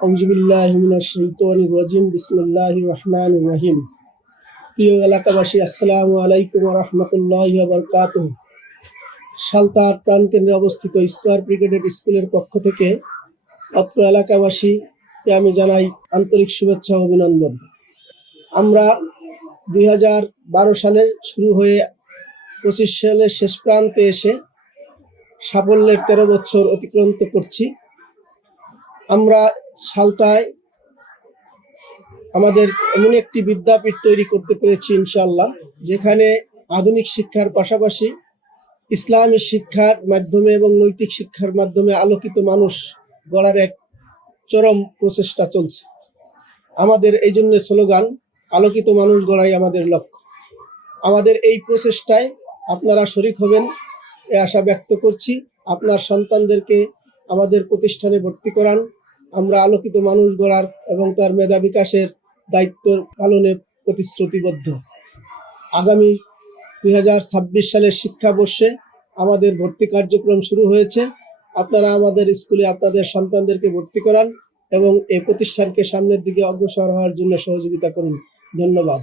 আউযুবিল্লাহি মিনাশ শাইতানির রাজিম। বিসমিল্লাহির রহমানির রহিম। প্রিয় এলাকাবাসী, আসসালামু আলাইকুম ওয়া রাহমাতুল্লাহি ওয়া বারাকাতুহু। সালতার প্রাণকেন্দ্রে অবস্থিত স্কয়ার ব্রিগেডের স্কুলের পক্ষ থেকে অত্র এলাকাবাসীকে আমি জানাই আন্তরিক শুভেচ্ছা ও অভিনন্দন। আমরা 2012 সালে শুরু হয়ে 25 সালের শেষ প্রান্তে এসে সাফল্যের 13 বছর অতিক্রান্ত করছি। আমরা সালতায় আমাদের এমন একটি বিদ্যাপীঠ তৈরি করতে পেরেছি ইনশাআল্লাহ, যেখানে আধুনিক শিক্ষার পাশাপাশি ইসলামী শিক্ষার মাধ্যমে এবং নৈতিক শিক্ষার মাধ্যমে আলোকিত মানুষ গড়ার এক চরম প্রচেষ্টা চলছে। আমাদের এই জন্য স্লোগান, আলোকিত মানুষ গড়াই আমাদের লক্ষ্য। আমাদের এই প্রচেষ্টায় আপনারা শরিক হবেন এ আশা ব্যক্ত করছি। আপনার সন্তানদেরকে আমাদের প্রতিষ্ঠানে ভর্তি করান। আমরা আলোকিত মানুষ গড়ার এবং তার মেধা বিকাশের দায়িত্ব পালনে প্রতিশ্রুতিবদ্ধ। আগামী 2026 সালের শিক্ষাবর্ষে আমাদের ভর্তি কার্যক্রম শুরু হয়েছে। আপনারা আমাদের স্কুলে আপনাদের সন্তানদেরকে ভর্তি করান এবং এই প্রতিষ্ঠানকে সামনের দিকে অগ্রসর হওয়ার জন্য সহযোগিতা করুন। ধন্যবাদ।